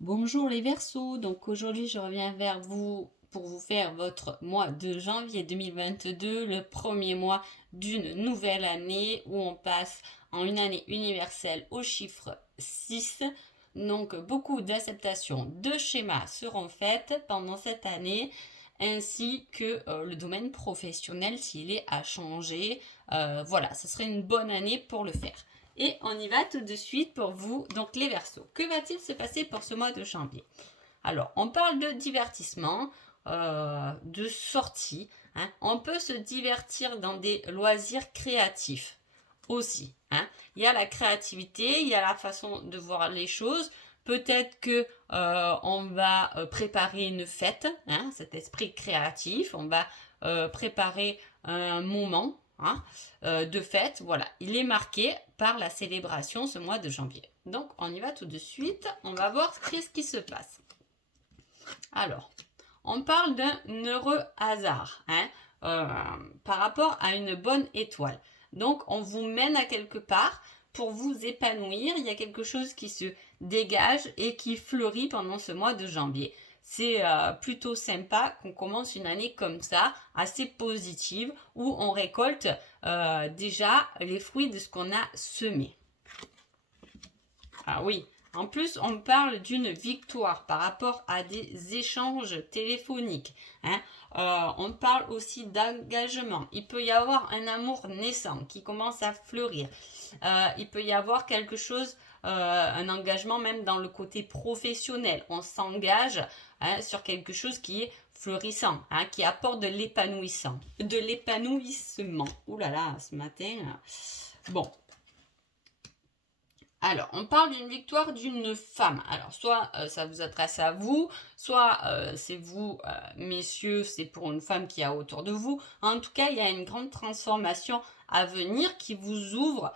Bonjour les Verseaux, donc aujourd'hui je reviens vers vous pour vous faire votre mois de janvier 2022, le premier mois d'une nouvelle année où on passe en une année universelle au chiffre 6. Donc beaucoup d'acceptations de schémas seront faites pendant cette année ainsi que le domaine professionnel s'il est à changer. Voilà, ce serait une bonne année pour le faire. Et on y va tout de suite pour vous, donc les Verseaux. Que va-t-il se passer pour ce mois de janvier? Alors, on parle de divertissement, de sortie. On peut se divertir dans des loisirs créatifs aussi. Il y a la créativité, il y a la façon de voir les choses. Peut-être que on va préparer une fête, cet esprit créatif. On va préparer un moment de fête. Voilà, il est marqué par la célébration ce mois de janvier. Donc, on y va tout de suite. On va voir qu'est-ce qui se passe. Alors, on parle d'un heureux hasard par rapport à une bonne étoile. Donc, on vous mène à quelque part pour vous épanouir. Il y a quelque chose qui se dégage et qui fleurit pendant ce mois de janvier. C'est plutôt sympa qu'on commence une année comme ça, assez positive, où on récolte déjà les fruits de ce qu'on a semé. Ah oui, en plus, on parle d'une victoire par rapport à des échanges téléphoniques. On parle aussi d'engagement. Il peut y avoir un amour naissant qui commence à fleurir. Il peut y avoir quelque chose, un engagement même dans le côté professionnel. On s'engage sur quelque chose qui est fleurissant, qui apporte de l'épanouissement. Ouh là là, ce matin. Bon, alors, on parle d'une victoire d'une femme. Alors, soit ça vous adresse à vous, soit c'est vous, messieurs, c'est pour une femme qui est autour de vous. En tout cas, il y a une grande transformation à venir qui vous ouvre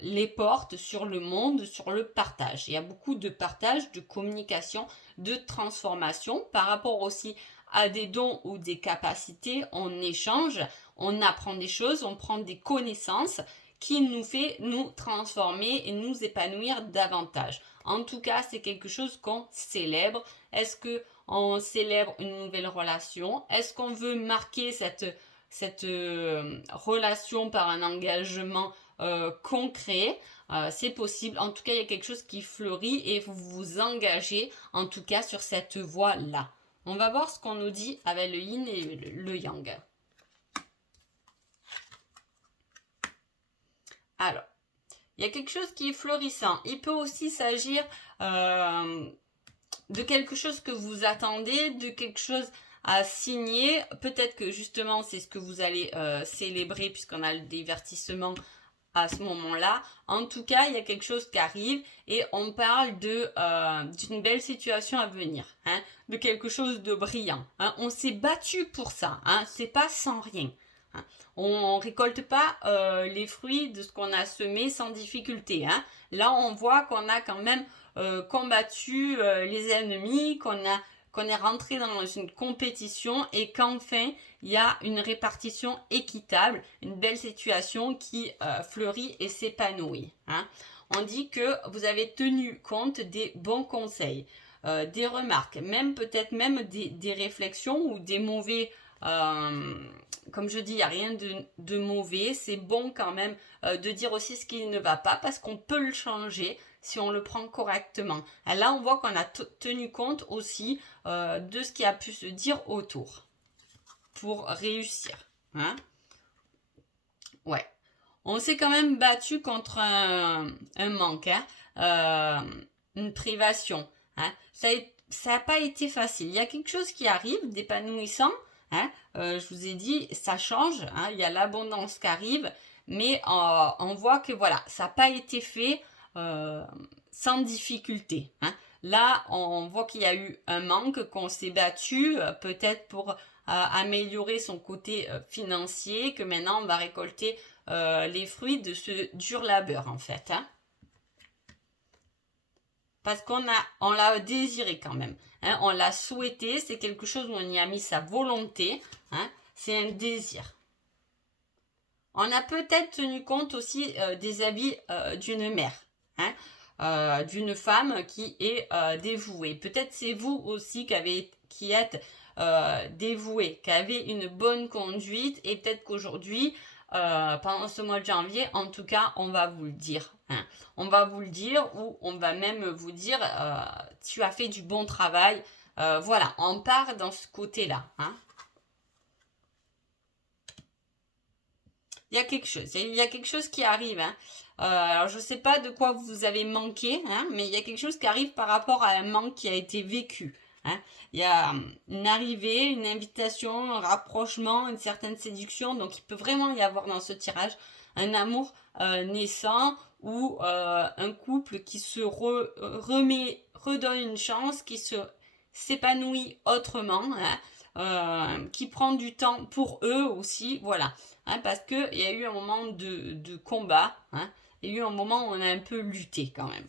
les portes sur le monde, sur le partage. Il y a beaucoup de partage, de communication, de transformation par rapport aussi à des dons ou des capacités. On échange, on apprend des choses, on prend des connaissances qui nous fait nous transformer et nous épanouir davantage. En tout cas, c'est quelque chose qu'on célèbre. Est-ce qu'on célèbre une nouvelle relation? Est-ce qu'on veut marquer cette relation par un engagement concret? C'est possible. En tout cas, il y a quelque chose qui fleurit et vous vous engagez en tout cas sur cette voie-là. On va voir ce qu'on nous dit avec le yin et le yang. Alors, il y a quelque chose qui est florissant. Il peut aussi s'agir de quelque chose que vous attendez, de quelque chose à signer. Peut-être que justement c'est ce que vous allez célébrer puisqu'on a le divertissement à ce moment-là. En tout cas, il y a quelque chose qui arrive et on parle d'une belle situation à venir, de quelque chose de brillant. On s'est battu pour ça, c'est pas sans rien. On ne récolte pas les fruits de ce qu'on a semé sans difficulté. Là, on voit qu'on a quand même combattu les ennemis, qu'on est rentré dans une compétition et qu'enfin, il y a une répartition équitable, une belle situation qui fleurit et s'épanouit. On dit que vous avez tenu compte des bons conseils, des remarques, même peut-être même des réflexions ou des mauvais comme je dis, il n'y a rien de mauvais. C'est bon quand même de dire aussi ce qui ne va pas parce qu'on peut le changer si on le prend correctement. Et là, on voit qu'on a tenu compte aussi de ce qui a pu se dire autour pour réussir. Ouais. On s'est quand même battu contre un manque, une privation. Ça n'a pas été facile. Il y a quelque chose qui arrive d'épanouissant. Je vous ai dit, ça change. Il y a l'abondance qui arrive. Mais on voit que voilà, ça n'a pas été fait sans difficulté. Là, on voit qu'il y a eu un manque, qu'on s'est battu, peut-être pour améliorer son côté financier, que maintenant on va récolter les fruits de ce dur labeur en fait. Parce on l'a désiré quand même. On l'a souhaité, c'est quelque chose où on y a mis sa volonté. C'est un désir. On a peut-être tenu compte aussi des avis d'une mère. d'une femme qui est dévouée. Peut-être c'est vous aussi qui êtes dévoué, qui avez une bonne conduite et peut-être qu'aujourd'hui, pendant ce mois de janvier, en tout cas, on va vous le dire. Hein. On va vous le dire ou on va même vous dire tu as fait du bon travail. Voilà, on part dans ce côté-là. Hein. Il y a quelque chose qui arrive. Hein. Alors, je ne sais pas de quoi vous avez manqué, hein, mais il y a quelque chose qui arrive par rapport à un manque qui a été vécu. Hein. Il y a une arrivée, une invitation, un rapprochement, une certaine séduction. Donc, il peut vraiment y avoir dans ce tirage un amour naissant ou un couple qui se redonne une chance, qui s'épanouit autrement, hein, qui prend du temps pour eux aussi. Voilà. Hein, parce qu'il y a eu un moment de combat, hein, il y a eu un moment où on a un peu lutté quand même.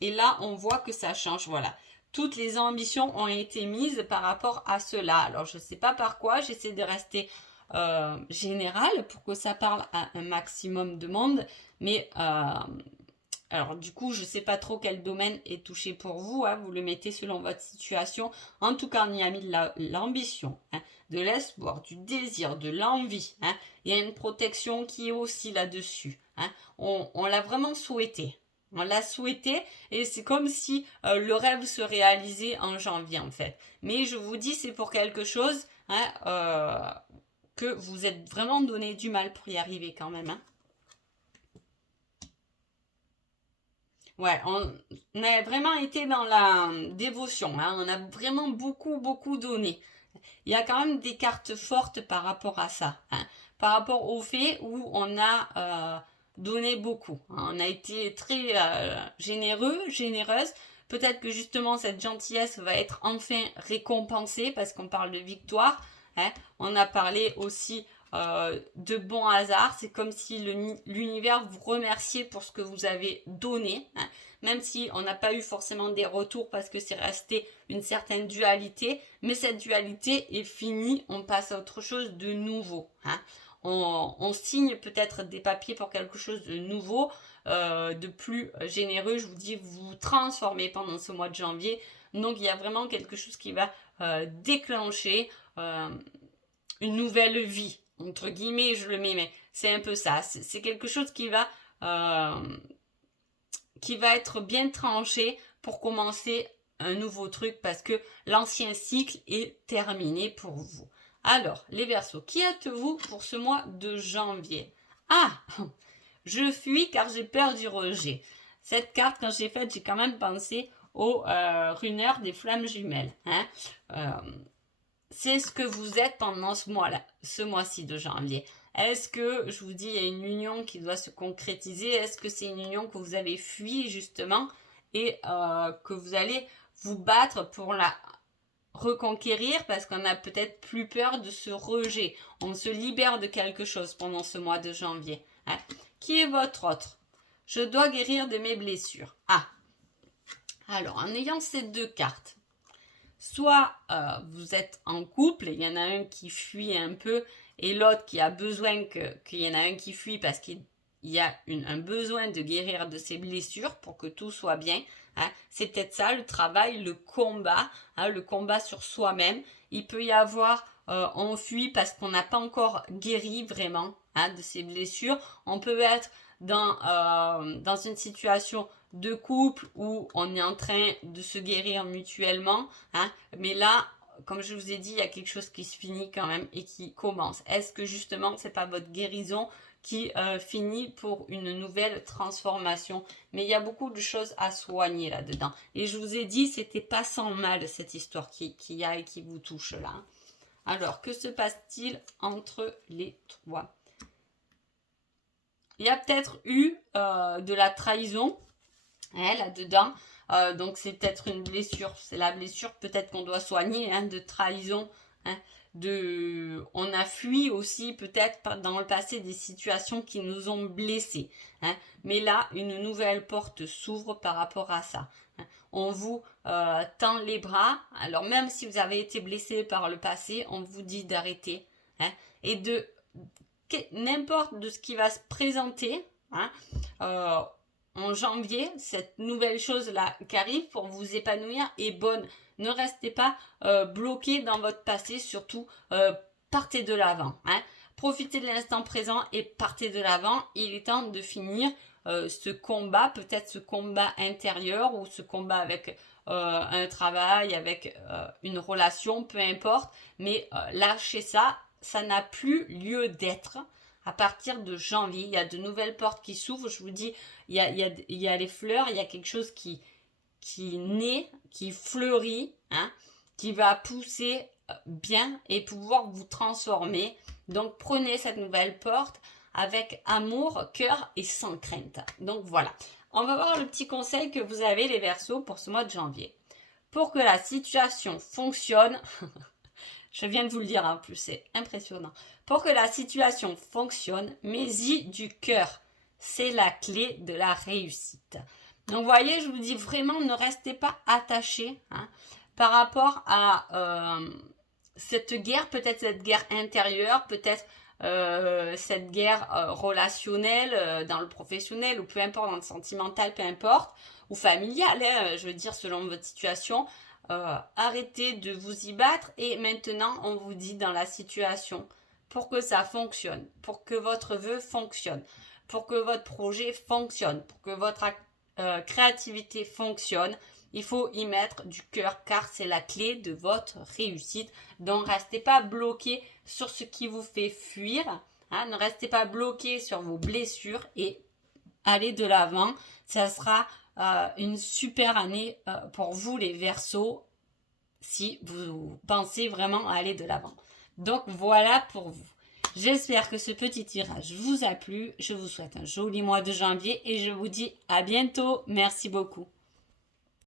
Et là, on voit que ça change, voilà. Toutes les ambitions ont été mises par rapport à cela. Alors, je ne sais pas par quoi, j'essaie de rester général pour que ça parle à un maximum de monde, mais alors du coup, je ne sais pas trop quel domaine est touché pour vous, hein, vous le mettez selon votre situation. En tout cas, on y a mis de l'ambition, hein, de l'espoir, du désir, de l'envie. Hein. Il y a une protection qui est aussi là-dessus. Hein. On l'a vraiment souhaité. On l'a souhaité et c'est comme si le rêve se réalisait en janvier en fait. Mais je vous dis, c'est pour quelque chose hein, que vous êtes vraiment donné du mal pour y arriver quand même. Hein. Ouais, on a vraiment été dans la dévotion, hein, on a vraiment beaucoup donné. Il y a quand même des cartes fortes par rapport à ça, hein, par rapport au fait où on a donné beaucoup. Hein, on a été très généreux, généreuse. Peut-être que justement cette gentillesse va être enfin récompensée parce qu'on parle de victoire. Hein. On a parlé aussi de bon hasard. C'est comme si l'univers vous remerciait pour ce que vous avez donné. Hein. Même si on n'a pas eu forcément des retours parce que c'est resté une certaine dualité. Mais cette dualité est finie. On passe à autre chose de nouveau. Hein. On signe peut-être des papiers pour quelque chose de nouveau, de plus généreux. Je vous dis, vous vous transformez pendant ce mois de janvier. Donc il y a vraiment quelque chose qui va déclencher une nouvelle vie. Entre guillemets, je le mets, mais c'est un peu ça. C'est quelque chose qui va être bien tranché pour commencer un nouveau truc parce que l'ancien cycle est terminé pour vous. Alors, les Verseaux, qui êtes-vous pour ce mois de janvier? Ah, je fuis car j'ai peur du rejet. Cette carte, quand j'ai faite, j'ai quand même pensé au runeur des flammes jumelles. Hein. C'est ce que vous êtes pendant ce mois-là, ce mois-ci de janvier. Est-ce que, je vous dis, il y a une union qui doit se concrétiser? Est-ce que c'est une union que vous avez fui justement et que vous allez vous battre pour la reconquérir parce qu'on a peut-être plus peur de ce rejet. On se libère de quelque chose pendant ce mois de janvier. Hein. Qui est votre autre? Je dois guérir de mes blessures. Ah, alors en ayant ces deux cartes, soit vous êtes en couple, il y en a un qui fuit un peu et l'autre qui a besoin qu'il y en a un qui fuit parce qu'il y a un besoin de guérir de ses blessures pour que tout soit bien. Hein. C'est peut-être ça le travail, le combat sur soi-même. Il peut y avoir on fuit parce qu'on n'a pas encore guéri vraiment de ses blessures. On peut être dans une situation de couple où on est en train de se guérir mutuellement, hein, mais là, comme je vous ai dit, il y a quelque chose qui se finit quand même et qui commence. Est-ce que justement, c'est pas votre guérison qui finit pour une nouvelle transformation? Mais il y a beaucoup de choses à soigner là-dedans. Et je vous ai dit, c'était pas sans mal cette histoire qui y a et qui vous touche là. Alors, que se passe-t-il entre les trois? Il y a peut-être eu de la trahison là-dedans. Donc c'est peut-être une blessure. C'est la blessure peut-être qu'on doit soigner de trahison. Hein, on a fui aussi peut-être dans le passé des situations qui nous ont blessés. Hein, mais là, une nouvelle porte s'ouvre par rapport à ça. Hein. On vous tend les bras. Alors même si vous avez été blessé par le passé, on vous dit d'arrêter. Hein, et n'importe de ce qui va se présenter. Hein, en janvier, cette nouvelle chose-là qui arrive pour vous épanouir est bonne. Ne restez pas bloqué dans votre passé, surtout partez de l'avant. Hein. Profitez de l'instant présent et partez de l'avant. Il est temps de finir ce combat, peut-être ce combat intérieur ou ce combat avec un travail, avec une relation, peu importe. Mais lâchez ça, ça n'a plus lieu d'être. À partir de janvier, il y a de nouvelles portes qui s'ouvrent. Je vous dis, il y a les fleurs, il y a quelque chose qui naît, qui fleurit, hein, qui va pousser bien et pouvoir vous transformer. Donc prenez cette nouvelle porte avec amour, cœur et sans crainte. Donc voilà. On va voir le petit conseil que vous avez les Verseaux pour ce mois de janvier. Pour que la situation fonctionne, je viens de vous le dire en plus, c'est impressionnant. Pour que la situation fonctionne, mets-y du cœur. C'est la clé de la réussite. Donc, vous voyez, je vous dis vraiment, ne restez pas attachés par rapport à cette guerre, peut-être cette guerre intérieure, peut-être cette guerre relationnelle dans le professionnel ou peu importe, dans le sentimental, peu importe, ou familial, je veux dire, selon votre situation. Arrêtez de vous y battre et maintenant on vous dit dans la situation pour que ça fonctionne, pour que votre vœu fonctionne, pour que votre projet fonctionne, pour que votre créativité fonctionne, il faut y mettre du cœur car c'est la clé de votre réussite. Donc restez pas bloqué sur ce qui vous fait fuir, hein, ne restez pas bloqué sur vos blessures et allez de l'avant. Ça sera une super année pour vous les Verseaux si vous pensez vraiment à aller de l'avant. Donc voilà pour vous. J'espère que ce petit tirage vous a plu. Je vous souhaite un joli mois de janvier et je vous dis à bientôt. Merci beaucoup.